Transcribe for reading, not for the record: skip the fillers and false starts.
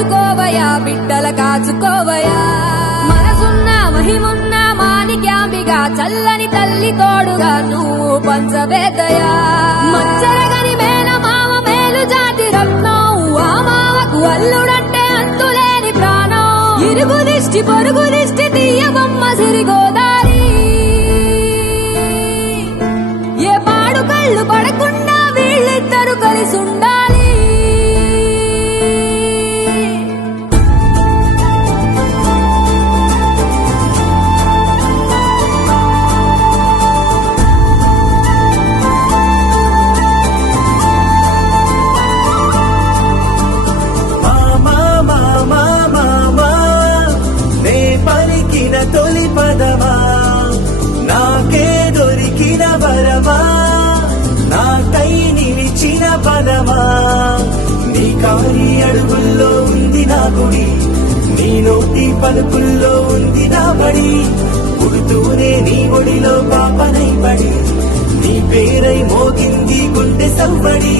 దాచుకోవయా బిడ్డల కాచుకోవయా మనసున్న మహిమున్న మాణిక్యాంబిగా చల్లని తల్లి తోడుగా నువ్వు పంచవేదయా మచ్చరగని మేన మామ మేలు జాతి రత్నం ఆ మామకు అల్లుడంటే అంతులేని ప్రాణం ఇరుగు దిష్టి పొరుగు దిష్టి తీయబొమ్మ సిరిగోదారి ఏ పాడు కళ్ళు పడకుండా వీళ్ళిద్దరు కలిసి ఉండాలి తొలి పదమా నాకే దొరికిన వరమా నాకై నిలిచిన పదమా నీ కాలి అడుగుల్లో ఉంది నా గుడి నీ నోటి పలుకుల్లో ఉంది నా బడి పుడుతూనే నీ ఒడిలో పాపనై పడి నీ పేరై మోగింది గుండె సవ్వడి